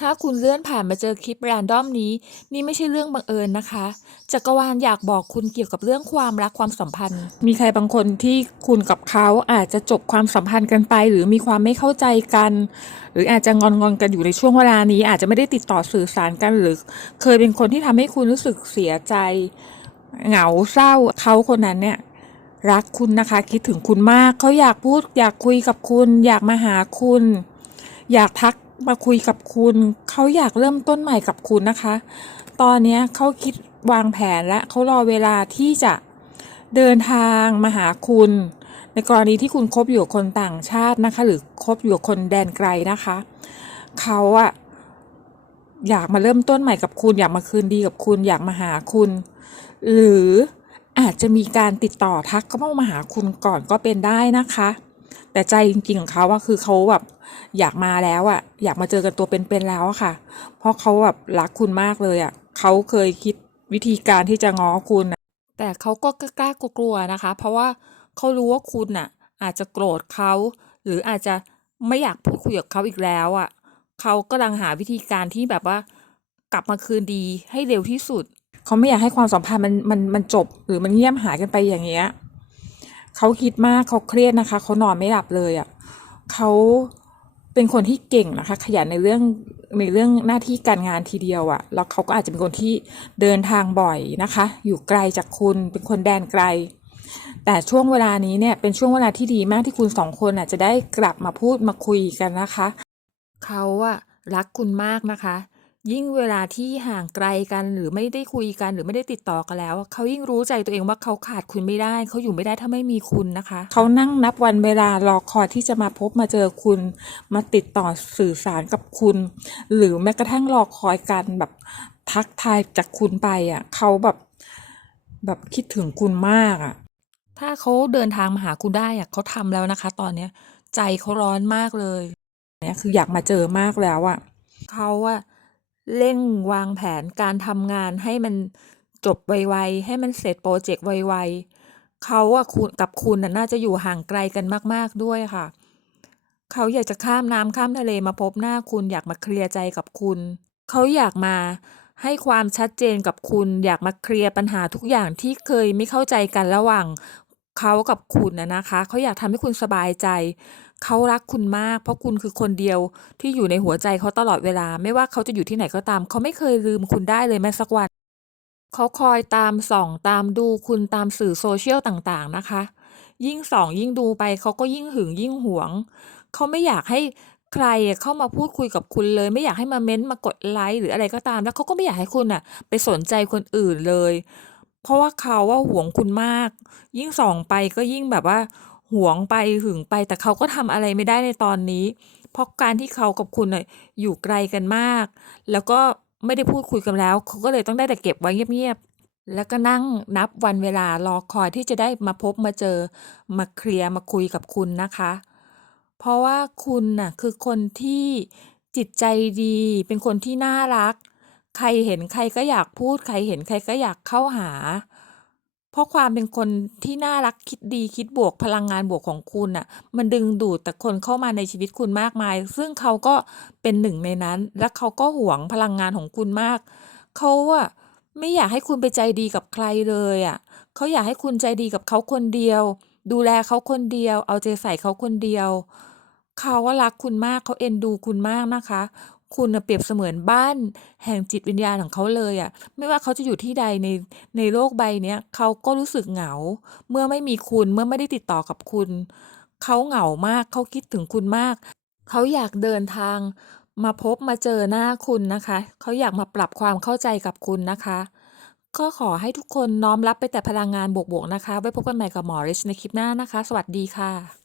ถ้าคุณเลื่อนผ่านมาเจอคลิปแรนดอมนี้ นี่ไม่ใช่เรื่องบังเอิญนะคะ จักรวาลอยากบอกคุณเกี่ยวกับเรื่องความรักความสัมพันธ์ มีใครบางคนที่คุณกับเขาอาจจะจบความสัมพันธ์กันไป หรือมีความไม่เข้าใจกัน หรืออาจจะงอนงอนกันอยู่ในช่วงเวลานี้ อาจจะไม่ได้ติดต่อสื่อสารกันหรือ เคยเป็นคนที่ทำให้คุณรู้สึกเสียใจ เหงาเศร้าเขาคนนั้นเนี่ยรักคุณนะคะ คิดถึงคุณมากเขาอยากพูด อยากคุยกับคุณ อยากมาหาคุณ อยากทัก มาคุยกับคุณ เขาอยากเริ่มต้นใหม่กับคุณนะคะ ตอนนี้เขาคิดวางแผนและเขารอเวลาที่จะเดินทางมาหาคุณ ในกรณีที่คุณคบอยู่คนต่างชาตินะคะ หรือคบอยู่คนแดนไกลนะคะ เขาอะอยากมาเริ่มต้นใหม่กับคุณ อยากมาคืนดีกับคุณ อยากมาหาคุณ หรืออาจจะมีการติดต่อทักเข้ามาหาคุณก่อนก็เป็นได้นะคะ แต่ใจจริงๆของเขาอะคือเขาแบบอยากมาแล้วอะอยากมาเจอกันตัวเป็นๆแล้วค่ะ เพราะเขาแบบรักคุณมากเลยอะเขาเคยคิดวิธีการที่จะง้อคุณแต่เขาก็กล้ากลัวๆนะคะ เพราะว่าเขารู้ว่าคุณน่ะ อาจจะโกรธเขาหรืออาจจะไม่อยากพูดคุยกับเขาอีกแล้วอะเขากำลังหาวิธีการที่แบบว่า กลับมาคืนดีให้เร็วที่สุด เขาไม่อยากให้ความสัมพันธ์มันมันมันจบ หรือมันเงียบหายกันไปอย่างเงี้ย เขาคิดมากเขาเครียดนะคะ เขานอนไม่หลับเลยอะ่ะเขาเป็นคนที่เก่งนะคะ ขยันในเรื่องในเรื่องหน้าที่การงานทีเดียวอะ่ะแล้วเขาก็อาจจะเป็นคนที่เดินทางบ่อยนะคะ อยู่ไกลจากคุณเป็นคนแดนไกล แต่ช่วงเวลานี้เนี่ยเป็นช่วงเวลาที่ดีมากที่คุณสองคนอะจะได้กลับมาพูดมาคุยกันนะคะ เขาอะรักคุณมากนะคะ ยิ่งเวลาที่ห่างไกลกันหรือไม่ได้คุยกันหรือไม่ได้ติดต่อกันแล้วอะเขายิ่งรู้ใจตัวเองว่าเขาขาดคุณไม่ได้เขาอยู่ไม่ได้ถ้าไม่มีคุณนะคะเขานั่งนับวันเวลารอคอยที่จะมาพบมาเจอคุณ มาติดต่อสื่อสารกับคุณ หรือแม้กระทั่งรอคอยกันแบบทักทายจากคุณไปอะเขาแบบแบบคิดถึงคุณมากอะถ้าเขาเดินทางมาหาคุณได้อะเขาทำแล้วนะคะ ตอนเนี้ยใจเขาร้อนมากเลยเนี่ยคืออยากมาเจอมากแล้วอะเขาอะ เร่งวางแผนการทำงานให้มันจบไวๆ ให้มันเสร็จโปรเจกต์ไวๆ เขาอะคุณกับคุณน่ะน่าจะอยู่ห่างไกลกันมากๆด้วยค่ะ เขาอยากจะข้ามน้ำข้ามทะเลมาพบหน้าคุณอยากมาเคลียร์ใจกับคุณ เขาอยากมาให้ความชัดเจนกับคุณอยากมาเคลียร์ปัญหาทุกอย่างที่เคยไม่เข้าใจกันระหว่าง เขากับคุณนะนะคะ เขาอยากทำให้คุณสบายใจ เขารักคุณมาก เพราะคุณคือคนเดียวที่อยู่ในหัวใจเขาตลอดเวลา ไม่ว่าเขาจะอยู่ที่ไหนก็ตาม เขาไม่เคยลืมคุณได้เลยแม้สักวัน เขาคอยตามส่อง ตามดูคุณตามสื่อโซเชียลต่างๆนะคะ ยิ่งส่อง ยิ่งดูไปเขาก็ยิ่งหึงยิ่งหวง เขาไม่อยากให้ใครเข้ามาพูดคุยกับคุณเลย ไม่อยากให้มาเม้นต์มากดไลค์หรืออะไรก็ตาม แล้วเขาก็ไม่อยากให้คุณน่ะ ไปสนใจคนอื่นเลย เพราะว่าเขาว่าหวงคุณมาก ยิ่งส่องไปก็ยิ่งแบบว่าหวงไปหึงไป แต่เขาก็ทำอะไรไม่ได้ในตอนนี้ เพราะการที่เขากับคุณอยู่ไกลกันมาก แล้วก็ไม่ได้พูดคุยกันแล้ว เขาก็เลยต้องได้แต่เก็บไว้เงียบๆ แล้วก็นั่งนับวันเวลารอคอยที่จะได้มาพบมาเจอมาเคลียร์มาคุยกับคุณนะคะ เพราะว่าคุณน่ะคือคนที่จิตใจดี เป็นคนที่น่ารัก ใครเห็นใครก็อยากพูด ใครเห็นใครก็อยากเข้าหา เพราะความเป็นคนที่น่ารักคิดดีคิดบวกพลังงานบวกของคุณน่ะ มันดึงดูดแต่คนเข้ามาในชีวิตคุณมากมาย ซึ่งเขาก็เป็นหนึ่งในนั้น และเขาก็หวงพลังงานของคุณมาก เขาอะไม่อยากให้คุณไปใจดีกับใครเลยอะเขาอยากให้คุณใจดีกับเขาคนเดียว ดูแลเขาคนเดียว เอาใจใส่เขาคนเดียว เขาว่ารักคุณมากเขาเอ็นดูคุณมากนะคะ คุณเปรียบเสมือนบ้านแห่งจิตวิญญาณของเขาเลยอะไม่ว่าเขาจะอยู่ที่ใดในในโลกใบเนี้ยเขาก็รู้สึกเหงา เมื่อไม่มีคุณเมื่อไม่ได้ติดต่อกับคุณ เขาเหงามากเขาคิดถึงคุณมาก เขาอยากเดินทาง มาพบมาเจอหน้าคุณนะคะ เขาอยากมาปรับความเข้าใจกับคุณนะคะ ก็ขอให้ทุกคนน้อมรับไปแต่พลังงานบวกๆนะคะ ไว้พบกันใหม่กับหมอริชในคลิปหน้านะคะ สวัสดีค่ะ